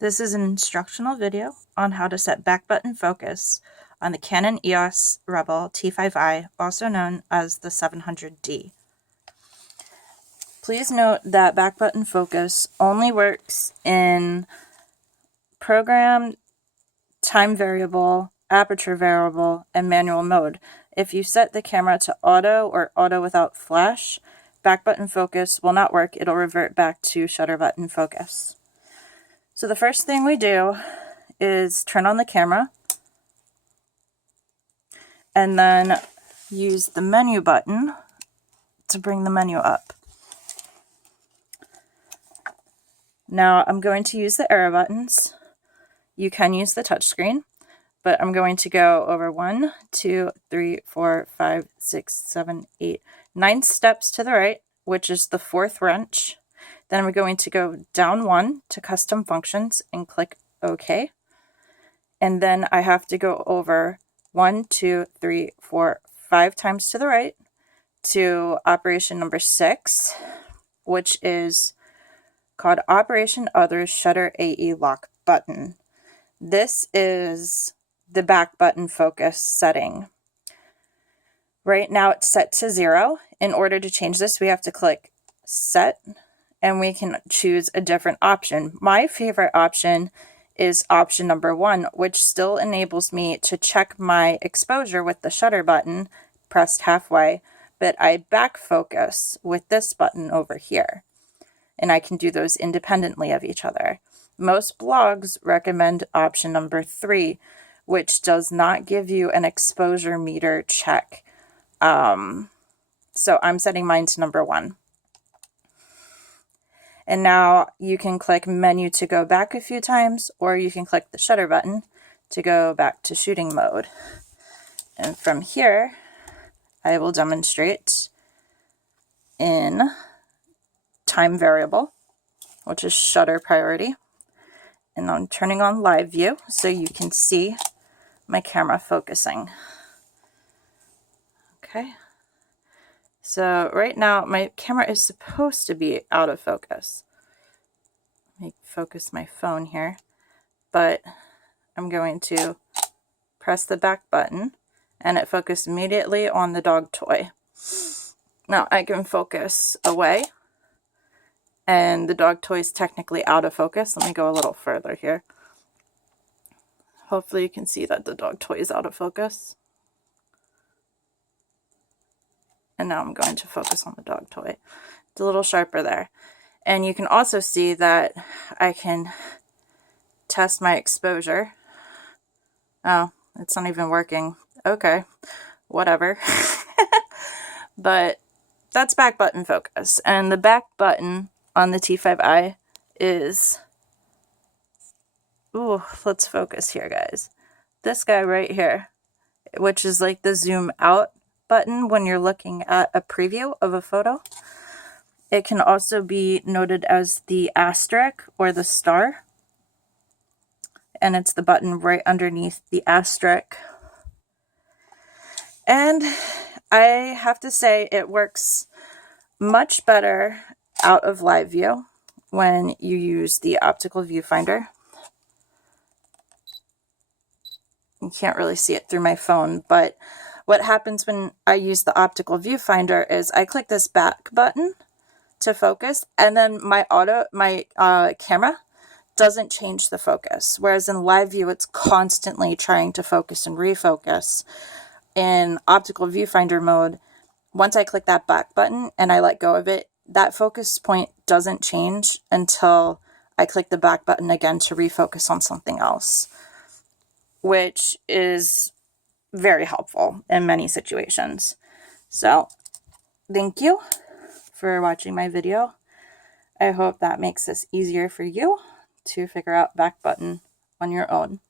This is an instructional video on how to set back button focus on the Canon EOS Rebel T5i, also known as the 700D. Please note that back button focus only works in program, time variable, aperture variable, and manual mode. If you set the camera to auto or auto without flash, back button focus will not work. It'll revert back to shutter button focus. So the first thing we do is turn on the camera and then use the menu button to bring the menu up. Now I'm going to use the arrow buttons. You can use the touchscreen, but I'm going to go over 1, 2, 3, 4, 5, 6, 7, 8, 9 steps to the right, which is the 4th wrench. Then I'm going to go down 1 to custom functions and click OK. And then I have to go over 1, 2, 3, 4, 5 times to the right to operation number 6, which is called Operation Others Shutter AE Lock Button. This is the back button focus setting. Right now it's set to 0. In order to change this, we have to click Set, and we can choose a different option. My favorite option is option number 1, which still enables me to check my exposure with the shutter button pressed halfway, but I back focus with this button over here. And I can do those independently of each other. Most blogs recommend option number 3, which does not give you an exposure meter check. So I'm setting mine to number 1. And now you can click menu to go back a few times, or you can click the shutter button to go back to shooting mode. And from here, I will demonstrate in time variable, which is shutter priority. And I'm turning on live view so you can see my camera focusing. Okay. So right now my camera is supposed to be out of focus. Let me focus my phone here, but I'm going to press the back button and it focused immediately on the dog toy. Now I can focus away and the dog toy is technically out of focus. Let me go a little further here. Hopefully you can see that the dog toy is out of focus. And now I'm going to focus on the dog toy. It's a little sharper there. And you can also see that I can test my exposure. Oh, it's not even working. Okay, whatever. But that's back button focus. And the back button on the T5i is, ooh, let's focus here, guys. This guy right here, which is like the zoom out button when you're looking at a preview of a photo. It can also be noted as the asterisk or the star, and it's the button right underneath the asterisk. And I have to say it works much better out of live view when you use the optical viewfinder. You can't really see it through my phone, but what happens when I use the optical viewfinder is I click this back button to focus, and then my camera doesn't change the focus. Whereas in live view, it's constantly trying to focus and refocus. In optical viewfinder mode, once I click that back button and I let go of it, that focus point doesn't change until I click the back button again to refocus on something else, which is very helpful in many situations. So thank you for watching my video. I hope that makes this easier for you to figure out back button on your own.